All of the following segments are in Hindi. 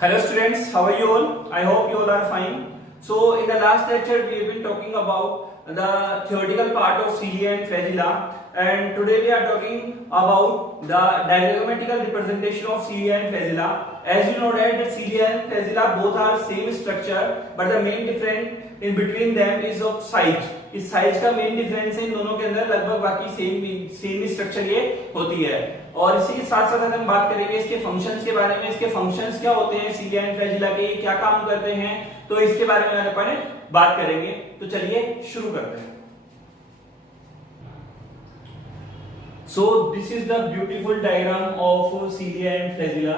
Hello students, how are you all? I hope you all are fine. So in the last lecture we have been talking about the theoretical part of cilia and flagella, and today we are talking about the diagrammatical representation of cilia and flagella. As you know that cilia and flagella both are same structure, but the main difference in between them is of size. इस साइज का मेन डिफरेंस है इन दोनों के अंदर, लगभग बाकी सेम स्ट्रक्चर ये होती है। और इसी के साथ साथ हम बात करेंगे इसके फंक्शंस के बारे में, इसके फंक्शंस क्या होते हैं सिलिया एंड फ्लैजिला के, क्या काम करते हैं, तो इसके बारे में अपन बात करेंगे। तो चलिए शुरू करते हैं। So this is the beautiful diagram of cilia and flagella.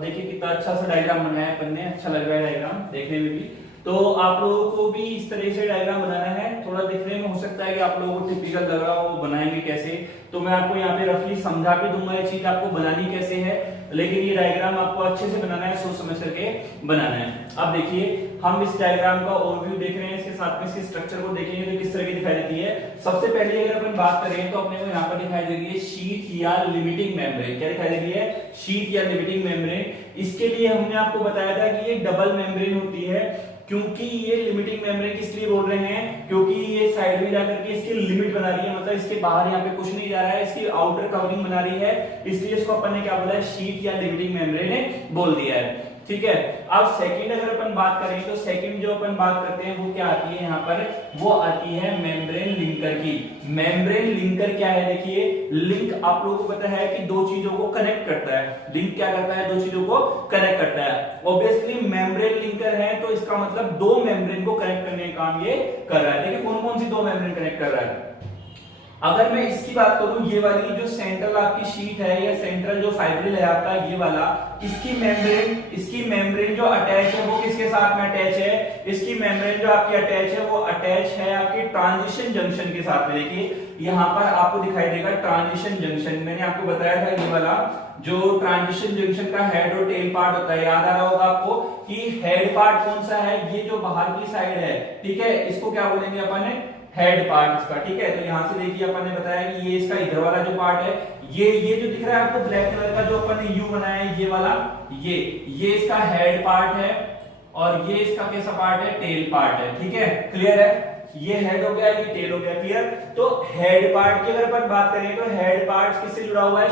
देखिए कितना अच्छा सा डायग्राम बनाया है अपन ने, अच्छा लग रहा है डायग्राम देखने में भी। तो आप लोगों को भी इस तरह से डायग्राम बनाना है। थोड़ा दिखने में हो सकता है कि आप लोगों को टिपिकल लग रहा हो, बनाएंगे कैसे, तो मैं आपको यहाँ पे रफली समझा भी दूंगा ये चीज आपको बनानी कैसे है, लेकिन ये डायग्राम आपको अच्छे से बनाना है, सोच समझ करके बनाना है। अब देखिए हम इस डायग्राम का ओवरव्यू देख रहे हैं, इसके साथ में इसके स्ट्रक्चर को देखेंगे तो किस तरह की दिखाई देती है। सबसे पहले अगर अपन बात करें तो अपने को यहाँ पर दिखाई दे रही है शीट या लिमिटिंग मेम्ब्रेन। क्या दिखाई दे रही है? शीट या लिमिटिंग मेम्ब्रेन। इसके लिए हमने आपको बताया था कि ये डबल मेम्ब्रेन होती है। क्योंकि ये लिमिटिंग मेम्ब्रेन किस लिए बोल रहे हैं? क्योंकि ये साइड में जाकर के इसकी लिमिट बना रही है, मतलब इसके बाहर यहाँ पे कुछ नहीं जा रहा है, इसकी आउटर कवरिंग बना रही है, इसलिए इसको अपन ने क्या बोला है? शीट या लिमिटिंग मेम्ब्रेन बोल दिया है। ठीक है। अब सेकंड अगर अपन बात करें तो सेकंड जो अपन बात करते हैं वो क्या आती है यहाँ पर? वो आती है मेम्ब्रेन लिंकर की। मेम्ब्रेन लिंकर क्या है? देखिए लिंक आप लोगों को पता है कि दो चीजों को कनेक्ट करता है। लिंक क्या करता है? दो चीजों को कनेक्ट करता है। ऑब्वियसली मेम्ब्रेन लिंकर है तो इसका मतलब दो मेम्ब्रेन को कनेक्ट करने का काम ये कर रहा है। देखिए कौन कौन सी दो मेम्ब्रेन कनेक्ट कर रहा है। अगर मैं इसकी बात करूं, ये वाली जो सेंट्रल आपकी शीट है या सेंट्रल जो फाइब्रिल है आपका, ये वाला, इसकी मेम्ब्रेन जो अटैच है वो किसके साथ में अटैच है? इसकी मेम्ब्रेन जो आपकी अटैच है वो अटैच है आपके ट्रांजिशन जंक्शन के साथ में। देखिए यहाँ पर आपको दिखाई देगा ट्रांजिशन जंक्शन। मैंने आपको बताया था ये वाला जो ट्रांजिशन जंक्शन का हेड और टेल पार्ट होता है, याद आ रहा होगा आपको कि हेड पार्ट कौन सा है? ये जो बाहर की साइड है, ठीक है, इसको क्या बोलेंगे अपन? हेड पार्ट इसका। ठीक है, तो यहां से देखिए अपन ने बताया कि ये इसका इधर वाला जो पार्ट है, ये जो दिख रहा है आपको ब्लैक कलर का जो अपन ने यू बनाया है, ये वाला, ये इसका हेड पार्ट है और ये इसका कैसा पार्ट है? टेल पार्ट है। ठीक है, क्लियर है? ये हेड हो गया, ये टेल हो गया। क्लियर? तो हेड पार्ट की अगर अपन बात करें तो हेड पार्ट किससे जुड़ा हुआ है?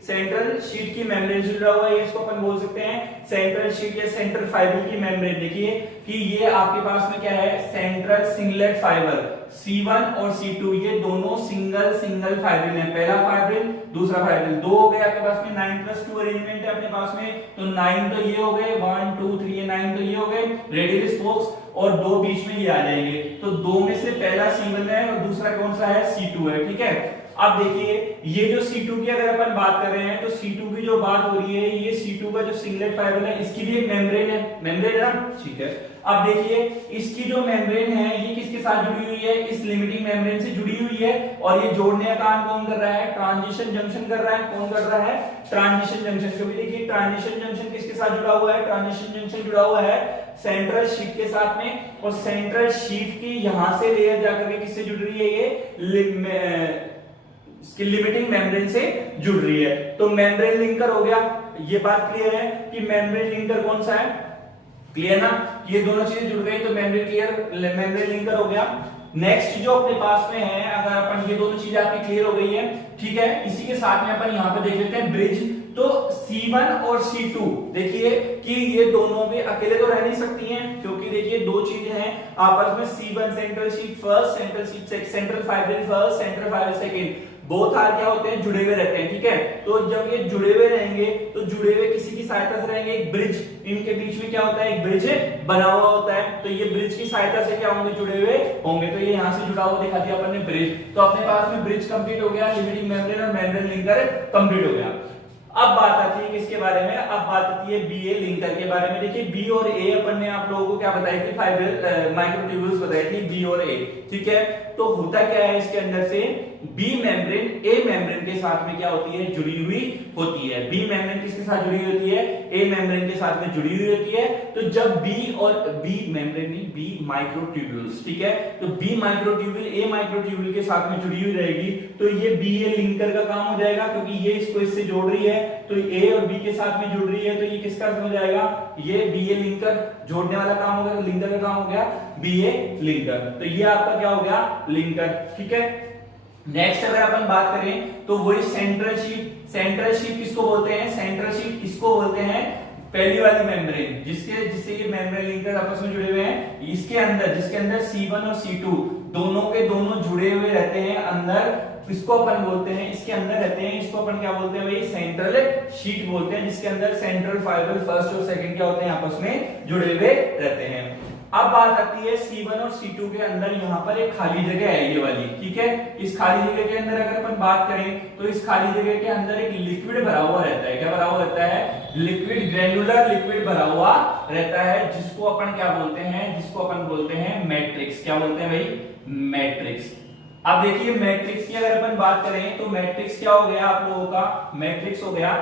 सेंट्रल शीट की मेम्ब्रेन से जुड़ा हुआ है। इसको अपन बोल सकते हैं सेंट्रल शीट या सेंट्रल फाइबर की मेम्ब्रेन। देखिए कि ये आपके पास में क्या है? सेंट्रल सिंगलेट फाइबर C1 और C2, ये दोनों सिंगल फाइब्रिल है। पहला फाइब्रिल, दूसरा फाइब्रिल, दो हो गए आपके पास में। 9+2 अरेंजमेंट है अपने पास में, तो 9 तो ये हो गए, 1 2 3, ये 9 तो ये हो गए रेडियल स्पोक्स, और दो बीच में ये आ जाएंगे। तो दो में से पहला C1 है और दूसरा कौन सा है? C2 है। ठीक है। अब देखिए ये जो C2 की अगर अपन बात कर रहे हैं तो C2 की जो बात हो रही है, ये C2 का जो सिंगलेट फाइबर है इसकी भी एक मेम्ब्रेन है ना। ठीक है। अब देखिए इसकी जो मेम्ब्रेन है ये किसके साथ जुड़ी हुई है? इस लिमिटिंग मेम्ब्रेन से जुड़ी हुई है, और ये जोड़ने का काम कौन कर रहा है? ट्रांजिशन जंक्शन कर रहा है। कौन कर रहा है? Transition junction. क्योंकि देखिए ट्रांजिशन जंक्शन किसके साथ जुड़ा हुआ है? ट्रांजिशन जंक्शन जुड़ा हुआ है सेंट्रल शीट के साथ में, और सेंट्रल शीट की यहां से लेयर जाकर के किससे जुड़ रही है? ये इसकी लिमिटिंग मेम्ब्रेन से जुड़ रही है। तो मेम्ब्रेन लिंकर हो गया। ये बात क्लियर है कि मेम्ब्रेन लिंकर कौन सा है? क्लियर ना? ये दोनों चीजें जुड़ गई तो मेम्ब्रेन लिंकर हो गया। नेक्स्ट जो अपने पास में है, अगर अपन ये दोनों चीजें आपकी क्लियर हो गई है, ठीक है, इसी के साथ में अपन यहाँ पे देख लेते हैं ब्रिज। तो C1 और C2 देखिए कि ये दोनों भी अकेले तो रह नहीं सकती हैं, क्योंकि देखिए दो चीजें हैं आपस में। C1 central sheet first, central sheet central fibril first, central fibril second, both are क्या होते हैं? जुड़े हुए रहते हैं। ठीक है। तो जब ये जुड़े हुए रहेंगे तो जुड़े हुए किसी की सहायता से रहेंगे, एक ब्रिज, इनके बीच में क्या होता है? एक ब्रिज बना हुआ होता है। तो ये ब्रिज की सहायता से क्या होंगे? जुड़े हुए होंगे। तो ये यहां से जुड़ा हुआ दिखा दिया अपन ने ब्रिज। तो अपने पास में ब्रिज कंप्लीट हो गया, लिमिटिंग मेम्ब्रेन और मेम्ब्रेन लिंकर कंप्लीट हो गया। अब बात आती है किसके बारे में? अब बात आती है बी ए लिंकर के बारे में। देखिए बी और ए अपन ने आप लोगों को क्या बताई थी? फाइब्रिल माइक्रोट्यूब्यूल्स बताई थी, बी और ए। ठीक है। तो होता क्या है इसके अंदर से? बी मेम्ब्रेन ए मेम्ब्रेन के साथ में क्या होती है? जुड़ी हुई होती है। बी मेम्ब्रेन किसके साथ जुड़ी हुई होती है? ए मेम्ब्रेन के साथ में जुड़ी हुई होती है। तो जब बी और बी मेम्ब्रेन नहीं, बी माइक्रोट्यूब्यूल्स, ठीक है, तो बी माइक्रोट्यूब्यूल ए माइक्रोट्यूब्यूल के साथ में जुड़ी हुई रहेगी, तो ये बी ए लिंकर का काम हो जाएगा, क्योंकि ये इसको इससे जोड़ रही है तो ए और बी के साथ में जुड़ रही है, तो ये किसका हो जाएगा, ये बी ए लिंकर, जोड़ने वाला काम हो गया, तो लिंकर का काम हो गया बी ए लिंकर, तो ये आपका क्या हो गया लिंकर। ठीक है, नेक्स्ट अगर अपन बात करें तो वही सेंट्रल शीट। सेंट्रल शीट किसको बोलते हैं, सेंट्रल शीट किसको बोलते हैं, पहली वाली मेम्ब्रेन जिससे ये मेम्ब्रेन लिंकर आपस में जुड़े हुए हैं, इसके अंदर जिसके अंदर C1 और C2 दोनों के दोनों जुड़े हुए रहते हैं अंदर, इसको अपन बोलते हैं, इसके अंदर रहते हैं, इसको अपन क्या बोलते हैं भाई, सेंट्रल शीट बोलते हैं, जिसके अंदर सेंट्रल फाइबर फर्स्ट और सेकंड क्या होते हैं, आपस में जुड़े हुए रहते हैं। अब बात आती है C1 और C2 के अंदर, यहाँ पर एक खाली जगह है ये वाली। ठीक है, इस खाली जगह के अंदर अगर अपन बात करें तो इस खाली जगह के अंदर एक लिक्विड भरा हुआ रहता है। क्या भरा हुआ रहता है, लिक्विड, ग्रेनुलर लिक्विड भरा हुआ रहता है, जिसको अपन क्या बोलते हैं, जिसको अपन बोलते हैं मैट्रिक्स। क्या बोलते हैं भाई, मैट्रिक्स। अब देखिए मैट्रिक्स की अगर अपन बात करें तो मैट्रिक्स क्या हो गया आप लोगों का, मैट्रिक्स हो गया,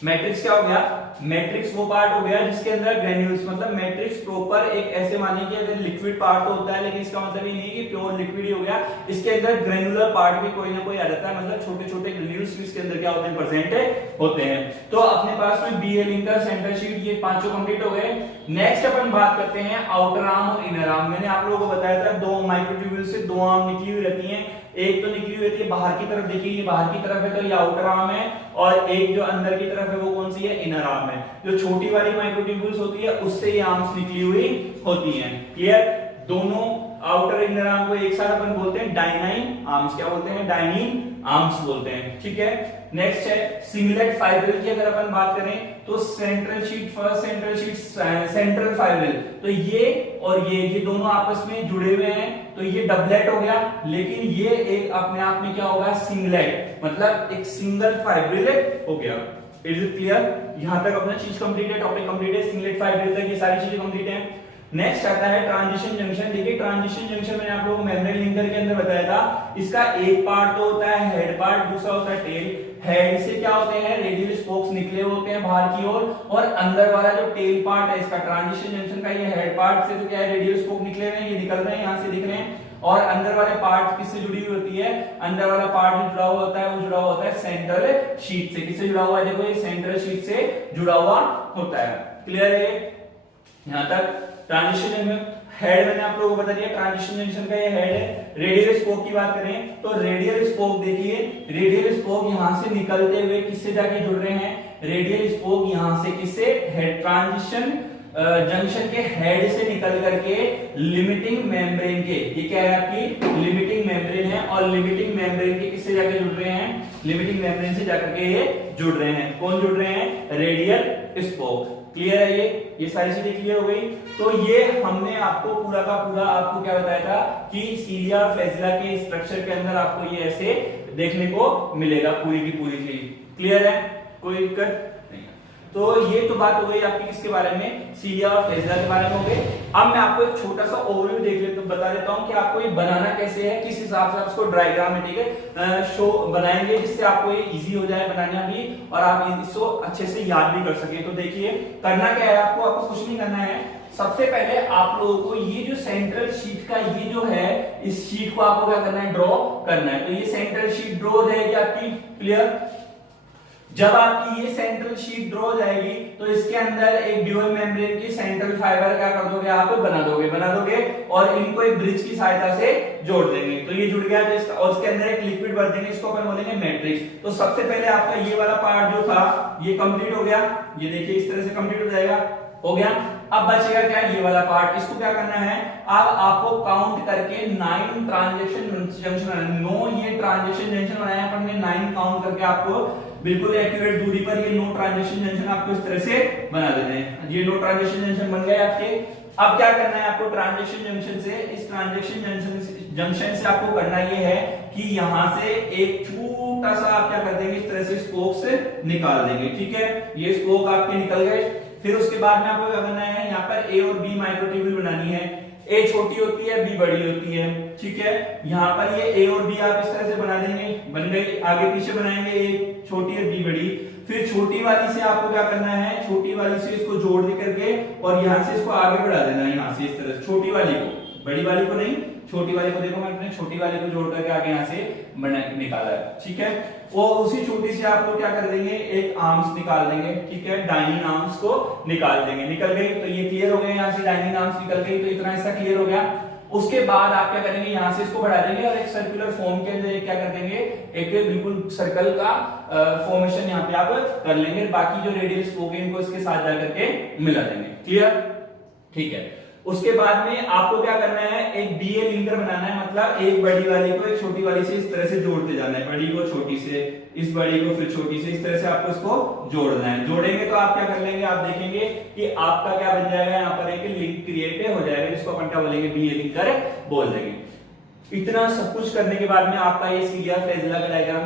मैट्रिक्स क्या हो गया, मैट्रिक्स वो पार्ट हो गया जिसके अंदर ग्रेन्यूल्स, मतलब मैट्रिक्स प्रॉपर एक ऐसे मानिए कि अगर लिक्विड पार्ट तो होता है, लेकिन इसका मतलब ये नहीं कि प्योर लिक्विड ही हो गया, इसके अंदर ग्रेनुलर पार्ट भी कोई ना कोई आ जाता है, मतलब छोटे छोटे ग्रेन्यूल्स भी इसके अंदर क्या होते हैं, प्रेजेंट होते हैं। तो अपने पास में बी ए लिंकर, सेंट्रल शीट, ये पांचों कंप्लीट हो गए। नेक्स्ट अपन बात करते हैं आउटर आर्म और इनर आर्म। मैंने आप लोगों को बताया था दो माइक्रोट्यूब्यूल से दो आर्म निकली हुई रहती हैं, एक तो निकली हुई रहती है बाहर की तरफ, देखिए ये बाहर की तरफ है तो ये आउटर आर्म है, और एक जो अंदर की तरफ है वो कौन सी है, इनर आर्म है। जो छोटी वाली माइक्रोट्यूब्यूल्स होती है उससे ये आर्म्स निकली हुई होती हैं। क्लियर, दोनों आउटर इनर आर्म को एक साथ अपन बोलते हैं डायनाइन आर्म्स। क्या बोलते हैं, डायनाइन आर्म्स बोलते हैं। ठीक है, नेक्स्ट है सिंगलेट फाइब्रिल की अगर अपन बात करें तो central sheet first, central sheet central fibril, तो ये और ये दोनों आपस में जुड़े हुए हैं, तो ये डबलेट हो गया, लेकिन ये एक अपने आप में क्या होगा, सिंगलेट, मतलब एक सिंगल फाइब्रिल हो गया। इज इट क्लियर, यहां तक अपना चीज कंप्लीट है, टॉपिक कंप्लीट है, सिंगलेट फाइब्रिल तक ये सारी चीजें कंप्लीट है। नेक्स्ट आता है ट्रांजिशन जंक्शन। देखिए ट्रांजिशन जंक्शन मैंने आप लोगों को मेम्ब्रेन लिंकर के अंदर बताया था, इसका एक पार्ट तो होता है हेड पार्ट, दूसरा होता है टेल। हेड से क्या होते हैं, रेडियल स्पोक्स निकले होते हैं बाहर की ओर, और अंदर वाला जो टेल पार्ट है इसका, ट्रांजिशन जंक्शन का, ये हेड पार्ट से तो क्या है, रेडियल स्पोक निकले हुए हैं, ये निकल रहे हैं, यहाँ से दिख रहे हैं, और अंदर वाले पार्ट किससे जुड़ी हुई होती है, अंदर वाला पार्ट जो जुड़ा हुआ होता है वो जुड़ा हुआ होता है सेंट्रल शीट से। किससे जुड़ा हुआ है, देखो ये सेंट्रल शीट से जुड़ा हुआ होता है। क्लियर है, यहां तक ट्रांजिशन जंक्शन। हेड मैंने आप लोगों को बता दिया, ट्रांजिशन जंक्शन का ये हेड है। रेडियल स्पोक की बात करें तो रेडियल स्पोक, देखिए रेडियल स्पोक यहां से निकलते हुए किससे जाके जुड़ रहे हैं, रेडियल स्पोक यहां से किससे, हेड, ट्रांजिशन जंक्शन के हेड से निकल करके लिमिटिंग मेम्ब्रेन के, ये क्या है आपकी लिमिटिंग मेम्ब्रेन है, और लिमिटिंग मेम्ब्रेन के किससे जाके जुड़ रहे हैं, लिमिटिंग मेम्ब्रेन से जाकर के ये जुड़ रहे हैं। कौन जुड़ रहे हैं, रेडियल स्पोक। क्लियर है, ये सारी चीजें क्लियर हो गई। तो ये हमने आपको पूरा का पूरा आपको क्या बताया था कि सीलिया और फ्लैजिला के स्ट्रक्चर के अंदर आपको ये ऐसे देखने को मिलेगा पूरी की पूरी चीज। क्लियर है, कोई दिक्कत नहीं है। तो ये तो बात हो गई आपकी किसके बारे में, सीलिया और फ्लैजिला के बारे में हो गई। अब मैं आपको एक छोटा सा ओवरव्यू देख लेता हूं, बता देता हूं कि आपको ये बनाना कैसे है, किस हिसाब से आप इसको डायग्राम में, ठीक है, शो बनाएंगे, जिससे आपको ये इजी हो जाए बनाना भी, और आप इसको अच्छे से याद भी कर सके। तो देखिए करना क्या है, आपको कुछ नहीं करना है। सबसे पहले आप लोगों को ये जो सेंट्रल शीट का ये जो है, इस शीट को आपको क्या करना है, ड्रॉ करना है। तो ये सेंट्रल शीट ड्रॉ हो जाएगी आपकी। क्लियर, जब आपकी ये सेंट्रल शीट ड्रॉ हो जाएगी तो इसके अंदर एक ड्यूअल मेम्ब्रेन की सेंट्रल फाइबर क्या कर दोगे, आप बना दोगे और इनको एक ब्रिज की सहायता से जोड़ देंगे। तो ये जुड़ गया, तो और इसके अंदर एक लिक्विड भर देंगे, इसको अपन बोलेंगे मैट्रिक्स। तो सबसे पहले आपका ये वाला पार्ट जो था ये कंप्लीट हो गया, ये देखिए इस तरह से कंप्लीट हो जाएगा, हो गया। अब बचेगा क्या, ये वाला पार्ट, इसको क्या करना है, अब आपको काउंट करके 9 ट्रांजिशन जंक्शन, 9 ये ट्रांजिशन जंक्शन बनाया अपन ने, 9 काउंट करके आपको बिल्कुल एक्यूरेट दूरी पर ये 9 ट्रांजिशन जंक्शन आपको इस तरह से बना देने हैं। ये 9 ट्रांजिशन जंक्शन बन गए आपके। अब क्या करना है आपको, ट्रांजिशन जंक्शन से, इस ट्रांजिशन जंक्शन से आपको करना ये है कि यहां से एक छोटा सा आप क्या कर देंगे, इस तरह से स्पोक से निकाल देंगे। ठीक है, ये स्पोक आपके निकल गए। फिर उसके बाद में आपको क्या करना है, यहाँ पर ए और बी माइक्रोट्यूब्यूल बनानी है। ए छोटी होती है, बी बड़ी होती है। ठीक है, यहाँ पर ये ए और बी आप इस तरह से बना देंगे, बन गई। आगे पीछे बनाएंगे, ए छोटी और बी बड़ी। फिर छोटी वाली से आपको क्या करना है, छोटी वाली से इसको जोड़ दे करके और यहाँ से इसको आगे बढ़ा देना है, यहाँ से इस तरह से, छोटी वाली को, बड़ी वाली को नहीं, छोटी वाली को देखो मैंने छोटी वाली को जोड़ करके आगे यहाँ से निकाला है, ठीक है। और उसी छोटी से आप लोग क्या कर देंगे, एक आर्म्स निकाल देंगे, ठीक है, डाइनिंग आर्म्स को निकाल देंगे, निकल गए। तो ये क्लियर हो गए, यहाँ से डाइनिंग आर्म्स निकल गई, तो इतना हिस्सा क्लियर हो गया। उसके बाद आप क्या करेंगे, यहां से इसको बढ़ा देंगे और एक सर्कुलर फॉर्म के अंदर क्या कर देंगे, एक बिल्कुल सर्कल का फॉर्मेशन यहाँ पे आप कर लेंगे। बाकी जो रेडियल स्पोक है इनको इसके साथ जाकर के मिला देंगे, क्लियर, ठीक है। उसके बाद में आपको क्या करना है, एक बीए लिंकर बनाना है, मतलब एक बड़ी वाली को एक छोटी वाली से इस तरह से जोड़ते जाना है, बड़ी को छोटी से, इस बड़ी को फिर छोटी से, इस तरह से आपको इसको जोड़ना है। जोड़ेंगे तो आप क्या कर लेंगे, आप देखेंगे कि आपका क्या बन जाएगा, यहाँ पर एक लिंक क्रिएट हो जाएगा, जिसको अपन क्या बोलेंगे, बीए लिंकर बोल देंगे। इतना सब कुछ करने के बाद में आपका ये सीलिया फ्लैजिला का डायग्राम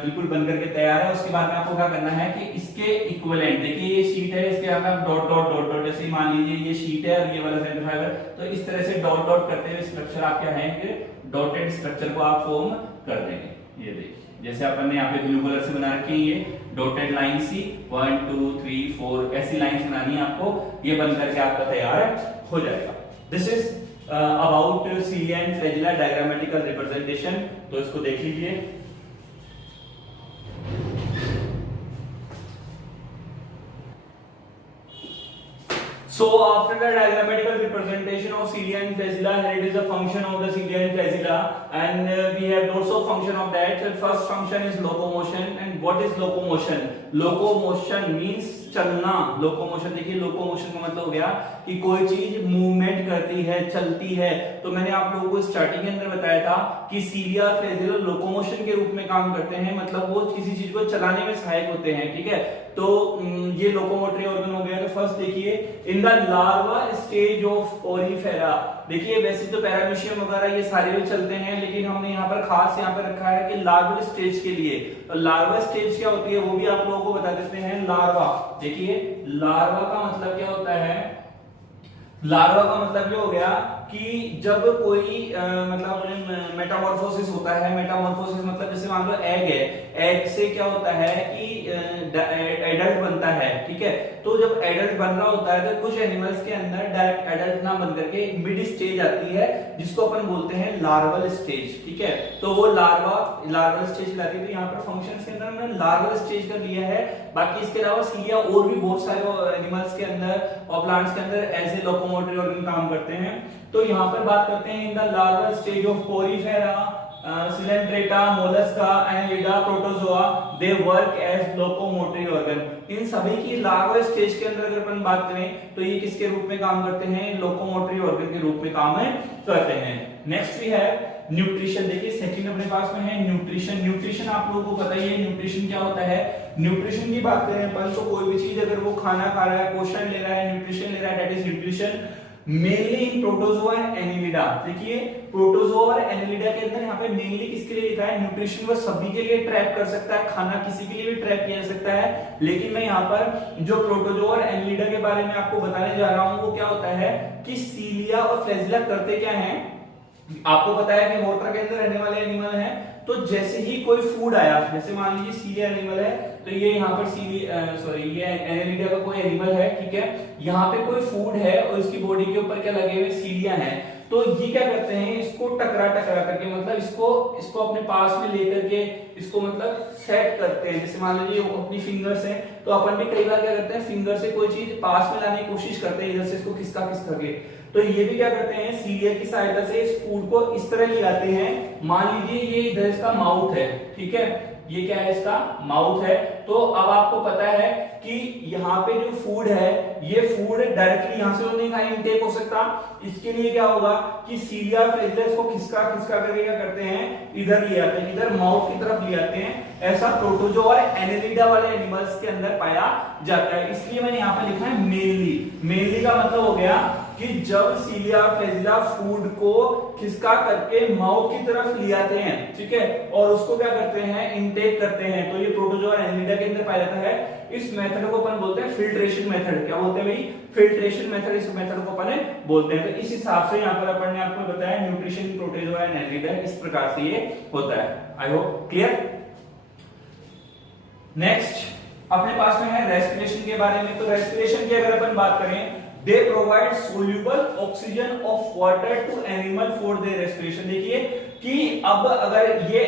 बिल्कुल बनकर के तैयार है। उसके बाद में आपको क्या करना है कि इसके इक्विवेलेंट, देखिए ये शीट है, इसके अंदर डॉट डॉट डॉट डॉट, जैसे मान लीजिए ये शीट है और ये वाला सेंटर फाइबर, तो इस तरह से डॉट डॉट करते हुए स्ट्रक्चर आप क्या है कि डॉटेड स्ट्रक्चर को आप फॉर्म कर देंगे। ये देखिए जैसे अपन ने यहाँ पे ब्लू कलर से बना रखी है, ये डॉटेड लाइन सी 1 2 3 4 ऐसी लाइन बनानी है आपको, ये बन करके आपका तैयार हो जाएगा। This is about cilia and flagella diagrammatical representation. तो इसको देख लीजिए। So after the diagrammatical representation of cilia and flagella, here it is a function of the cilia and flagella, and we have lots of function of that. The first function is locomotion, and what is locomotion? Locomotion means चलना। लोकोमोशन देखिए, लोकोमोशन का मतलब हो गया कि कोई चीज मूवमेंट करती है, चलती है। तो मैंने आप लोगों को स्टार्टिंग के अंदर बताया था कि सीलिया और फ्लैजिला लोकोमोशन के रूप में काम करते हैं, मतलब वो किसी चीज को चलाने में सहायक होते हैं, ठीक है। तो ये लोकोमोटरी ऑर्गन हो गया। तो फर्स्ट देखिए, in the larva stage of Porifera, देखिए वैसे तो पैरामीशियम वगैरह ये सारे भी चलते हैं, लेकिन हमने यहाँ पर खास यहाँ पर रखा है कि लार्वल स्टेज के लिए। तो लार्वा स्टेज क्या होती है वो भी आप लोगों को बता देते हैं। लार्वा, देखिए लार्वा का मतलब क्या होता है, लार्वा का मतलब ये हो गया कि जब कोई मतलब अपने मेटामॉर्फोसिस होता है। मेटामॉर्फोसिस मतलब जैसे मान लो एग है, एग से क्या होता है कि एडल्ट बनता है, ठीक है। तो जब एडल्ट बन रहा होता है तो कुछ एनिमल्स के अंदर डायरेक्ट एडल्ट ना बन करके मिड स्टेज आती है, जिसको अपन बोलते हैं लार्वल स्टेज, ठीक है। तो वो लार्वल स्टेज लाती है। तो यहाँ पर फंक्शंस के अंदर मैंने लार्वल स्टेज का लिया है। बाकी इसके अलावा सीलिया और भी बहुत सारे एनिमल्स के अंदर और प्लांट्स के अंदर ऐसे लोकोमोटरी ऑर्गन काम करते हैं। तो यहाँ पर बात करते हैं in the larval stage of Porifera, Coelenterata, Mollusca, Annelida, Protozoa, they work as locomotory organ. इन सभी की लार्वल स्टेज के अंदर अगर अपन बात करें तो ये किसके रूप में काम करते हैं, लोकोमोटरी ऑर्गन के रूप में काम करते हैं। नेक्स्ट भी है न्यूट्रिशन। देखिए सेकंड अपने पास में है न्यूट्रिशन। न्यूट्रिशन आप लोगों को पता ही है न्यूट्रिशन क्या होता है। न्यूट्रिशन की बात करें अपन तो कोई भी चीज अगर वो खाना खा रहा है, पोषण ले रहा है, न्यूट्रिशन ले रहा है, that is nutrition. Mainly in protozoa and Annelida. देखिए प्रोटोजोआ और एनिलिडा के अंदर यहाँ पे मेनली किसके लिए लिखा है, न्यूट्रिशन वो सभी के लिए ट्रैप कर सकता है, खाना किसी के लिए भी ट्रैप किया जा सकता है। लेकिन मैं यहाँ पर जो प्रोटोजोआ और एनिलिडा के बारे में आपको बताने जा रहा हूँ वो क्या होता है कि सीलिया और फ्लैजिला करते क्या है। आपको पता है कि वाटर के अंदर रहने वाले एनिमल हैं, तो जैसे ही कोई फूड आया, जैसे मान लीजिए सीलिया एनिमल है तो ये यहाँ पर ये एनिलिडा का कोई एनिमल है, ठीक है। यहाँ पे कोई फूड है और इसकी बॉडी के ऊपर क्या लगे हुए सीलिया हैं, तो ये क्या करते हैं इसको टकरा करके, मतलब इसको अपने पास में लेकर के इसको मतलब सेट करते हैं। जैसे मान लीजिए अपनी फिंगर्स हैं तो अपन भी कई बार क्या करते हैं फिंगर से कोई चीज पास में लाने की कोशिश करते हैं, इधर से इसको खिसका के। तो ये भी क्या करते हैं सीलिया की सहायता से इस फूड को इस तरह ले आते हैं। मान लीजिए ये इधर इसका माउथ है, ठीक है, ये क्या है इसका माउथ है। तो अब आपको पता है कि यहाँ पे जो फूड है ये फूड डायरेक्टली यहाँ से तो नहीं खाई इनटेक हो सकता। इसके लिए क्या होगा कि सीलिया फ्लैजिला इसको खिसका करके क्या करते हैं इधर ले आते हैं, इधर माउथ की तरफ ले आते हैं। ऐसा प्रोटोजोआ और एनिलिडा वाले एनिमल्स के अंदर पाया जाता है। इसलिए मैंने यहाँ पे लिखा है मेनली का मतलब हो गया कि जब सीलिया फ्लैजिला फूड को खिसका करके माउथ की तरफ ले आते हैं, ठीक है, और उसको क्या करते हैं इनटेक करते हैं, तो ये प्रोटोजोआ और एनिलिडा के अंदर पाया जाता है। इस मेथड को अपन बोलते हैं फिल्ट्रेशन मेथड। क्या बोलते हैं भाई, फिल्ट्रेशन मेथड, इस मेथड को अपन बोलते हैं। तो इस हिसाब से यहाँ पर अपन ने आपको बताया न्यूट्रिशन प्रोटोजोआ एंड एनिलिडा इस प्रकार से ये होता है। I hope clear. नेक्स्ट अपने पास में है रेस्पिरेशन के बारे में। तो रेस्पिरेशन की अगर अपन बात करें, they provide soluble oxygen of water to animal for their respiration. देखिए कि अब अगर ये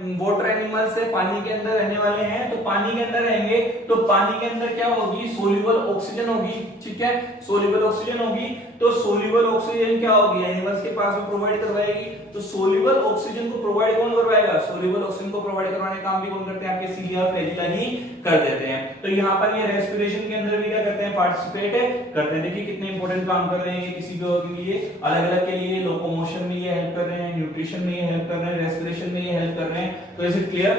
वाटर एनिमल्स है, पानी के अंदर रहने वाले हैं, तो पानी के अंदर रहेंगे तो पानी के अंदर क्या होगी, सोल्यूबल ऑक्सीजन होगी, ठीक है, सोल्यूबल ऑक्सीजन होगी। तो सोल्यूबल ऑक्सीजन क्या होगी, एनिमल्स के पास में प्रोवाइड करवाएगी। तो सोल्यूबल ऑक्सीजन को प्रोवाइड कौन करवाएगा, सोल्यूबल ऑक्सीजन को प्रोवाइड करवाने का काम भी कौन करते हैं, आपके सीलिया फ्लैजिला ही कर देते हैं। तो यहाँ पर ये रेस्पिरेशन के अंदर भी क्या करते हैं, पार्टिसिपेट करते हैं। देखिए कितने इंपॉर्टेंट काम कर रहे हैं किसी भी के लिए, अलग अलग के लिए, लोकोमोशन में ये हेल्प कर रहे हैं, न्यूट्रिशन में ये हेल्प कर रहे हैं, रेस्पिरेशन में ये हेल्प कर रहे हैं। तो इज इट क्लियर।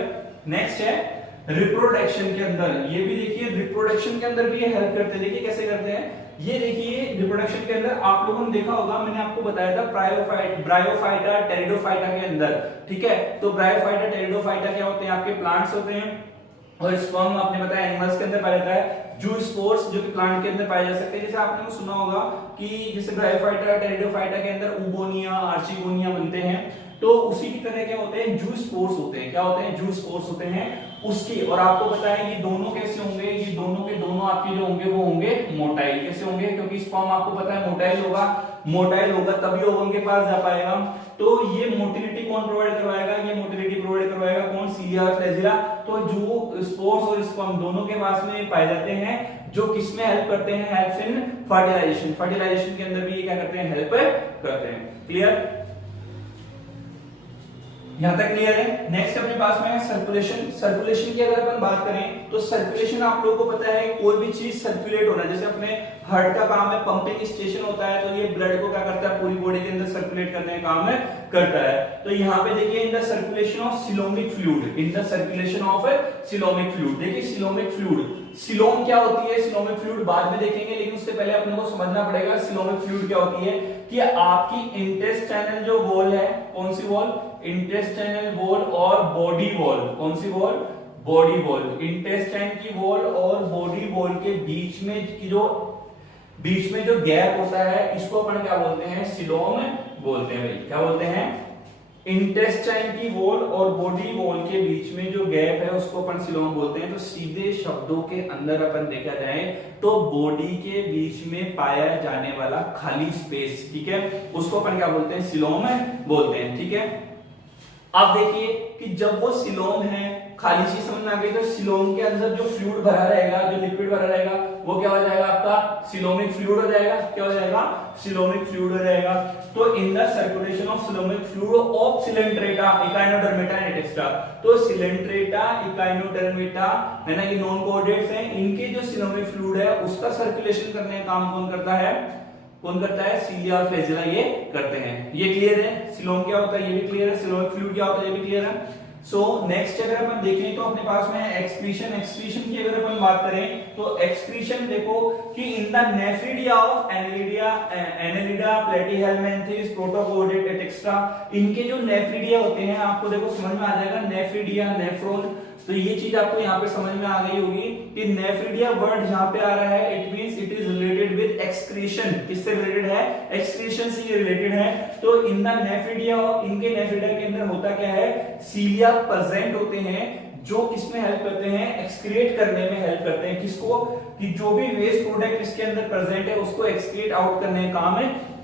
नेक्स्ट है रिप्रोडक्शन के अंदर, ये भी देखिए रिप्रोडक्शन के अंदर भी ये हेल्प करते हैं। देखिए कैसे करते हैं, ये देखिए रिप्रोडक्शन के अंदर आप लोगों ने देखा होगा, मैंने आपको बताया था ब्रायोफाइटा टेरिडोफाइटा के अंदर, ठीक है। तो ब्रायोफाइटा टेरिडोफाइटा क्या होते हैं, आपके प्लांट्स होते हैं, और स्पर्म आपने बताया एनिमल्स के अंदर पाया जाता है, जू स्पोर्स जो कि प्लांट के अंदर पाए जा सकते हैं। जैसे आपने सुना होगा कि जैसे ब्रायोफाइटा टेरिडोफाइटा के अंदर उबोनिया आर्चिगोनिया बनते हैं, तो उसी की तरह क्या होते हैं, जू स्पोर्स होते हैं। क्या होते हैं, जू स्पोर्स होते हैं उसकी। और आपको पता है ये दोनों कैसे होंगे, ये दोनों के दोनों आपके जो होंगे वो होंगे मोटाइल। कैसे होंगे, क्योंकि स्पर्म आपको पता है मोटाइल होगा, मोटाइल होगा तभी ओवम के पास जा पाएगा। तो ये मोटिलिटी कौन प्रोवाइड करवाएगा, ये मोटिलिटी प्रोवाइड करवाएगा कौन, सीलिया और फ्लैजिला। तो जो स्पोर्स और स्पर्म दोनों के पास में पाए जाते हैं, जो किसमें हेल्प करते हैं, हेल्प इन फर्टिलाइजेशन। फर्टिलाइजेशन के अंदर भी ये क्या करते हैं, हेल्प करते हैं। क्लियर, यहां तक क्लियर है। नेक्स्ट अपने पास में है सर्कुलेशन। सर्कुलेशन की अगर अपन बात करें तो सर्कुलेशन आप लोगों को पता है कोई भी चीज सर्कुलेट होना, जैसे अपने हार्ट का काम है, पंपिंग स्टेशन होता है, तो ये ब्लड को क्या करता है, पूरी बॉडी के अंदर सर्कुलेट करने का काम करता है। तो यहाँ पे देखिए in the circulation of coelomic fluid, in the circulation of coelomic fluid. देखिए सिलोमिक फ्लूइड, सिलोम क्या होती है, सिलोमिक फ्लूइड बाद में देखेंगे, लेकिन उससे पहले अपने को समझना पड़ेगा सिलोमिक फ्लूइड क्या होती है। कि आपकी इंटेस्टाइनल जो वॉल है, कौन सी वॉल, इंटेस्टाइनल वॉल और बॉडी वॉल, कौन सी वॉल, बॉडी वॉल। इंटेस्टाइन की वॉल और बॉडी वॉल के बीच में जो गैप होता है, इसको अपन क्या बोलते हैं, सिलोम बोलते हैं। भाई क्या बोलते हैं, इंटेस्टाइन की वॉल और बॉडी वॉल के बीच में जो गैप है उसको अपन सिलोम बोलते हैं। तो सीधे शब्दों के अंदर अपन देखा जाए तो बॉडी के बीच में पाया जाने वाला खाली स्पेस, ठीक है, उसको अपन क्या बोलते हैं, सिलोम बोलते हैं, ठीक है। अब देखिए कि जब वो सिलोम है, खाली चीज समझ में आ गई, तो सिलोम के अंदर जो फ्लूइड भरा रहेगा, जो लिक्विड भरा रहेगा, वो क्या हो जाएगा, आपका सिलोमिक फ्लूइड हो जाएगा। क्या हो जाएगा, सिलोमिक फ्लूइड हो जाएगा। तो in the circulation of coelomic fluid of Coelenterata, Echinodermata and extra. तो सिलेंट्रेटा, इकाइनोडर्मेटा है ना, ये नॉन कोऑर्डिनेट्स हैं, इनके जो सिलोमिक फ्लूइड है उसका सर्कुलेशन करने का काम कौन करता है, कौन करता है, सीलिया और फ्लैजिला ये करते हैं। ये क्लियर है, सिलोम क्या होता है ये भी क्लियर है, सिलोमिक फ्लूइड क्या होता है ये भी क्लियर है। सो नेक्स्ट अगर अपन देखें तो अपने पास में एक्सक्रीशन। एक्सक्रीशन की अगर अपन बात करें तो एक्सक्रीशन देखो कि in the nephridia of Annelida, Platyhelminthes, protochordate extra, इनके जो नेफ्रिडिया होते हैं, आपको देखो समझ में आ जाएगा, नेफ्रिडिया, नेफ्रोन। तो ये चीज आपको यहाँ पे समझ में आ गई होगी कि नेफ्रिडिया वर्ड जहां पे आ रहा है, it means it is related with excretion. किससे रिलेटेड है, एक्सक्रीशन से ये रिलेटेड है। तो इन द नेफ्रिडिया, इनके नेफ्रिडिया के अंदर होता क्या है, सीलिया प्रेजेंट होते हैं, जो किसमें हेल्प करते हैं, एक्सक्रीट करने में हेल्प करते हैं। किसको, कि जो भी वेस्ट प्रोडक्ट इसके अंदर प्रेजेंट है उसको एक्सक्रीट आउट करने का काम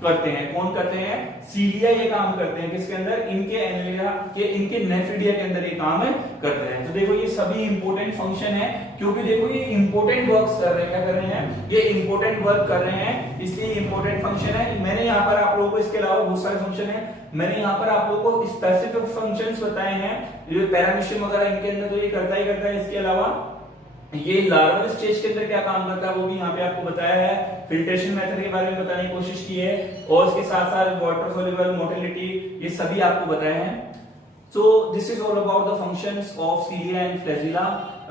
करते हैं। कौन करते हैं, सीलिया ये काम करते हैं, किसके अंदर, इनके एनेलिडा के, इनके नेफ्रिडिया के अंदर ये काम करते हैं। तो देखो ये सभी इंपॉर्टेंट फंक्शन है, क्योंकि देखो ये इंपॉर्टेंट वर्क्स कर रहे हैं, क्या कर रहे हैं, ये इंपॉर्टेंट वर्क कर रहे हैं, इसलिए इंपॉर्टेंट फंक्शन है। मैंने यहाँ पर आप लोगों को इसके अलावा बहुत सारे फंक्शन है, मैंने यहाँ पर आप लोगों को स्पेसिफिक फंक्शंस बताए हैं, जो पैरामीशियम वगैरह इनके अंदर तो ये करता ही करता है। इसके अलावा ये लार्वल स्टेज के अंदर क्या काम करता है वो भी यहाँ पे आपको बताया है, फिल्ट्रेशन मेथड के बारे में बताने की कोशिश की है, और इसके साथ साथ वाटर सोल्यूबल, मोटिलिटी, ये सभी आपको बताए हैं। So this is all about the functions of cilia and flagella,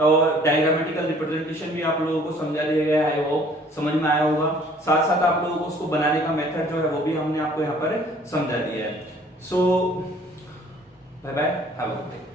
और डायग्रामेटिकल रिप्रेजेंटेशन भी आप लोगों को समझा दिया गया है, वो समझ में आया होगा। साथ साथ आप लोगों को उसको बनाने का मेथड जो है वो भी हमने आपको यहाँ पर समझा दिया है। So bye bye, have a good day.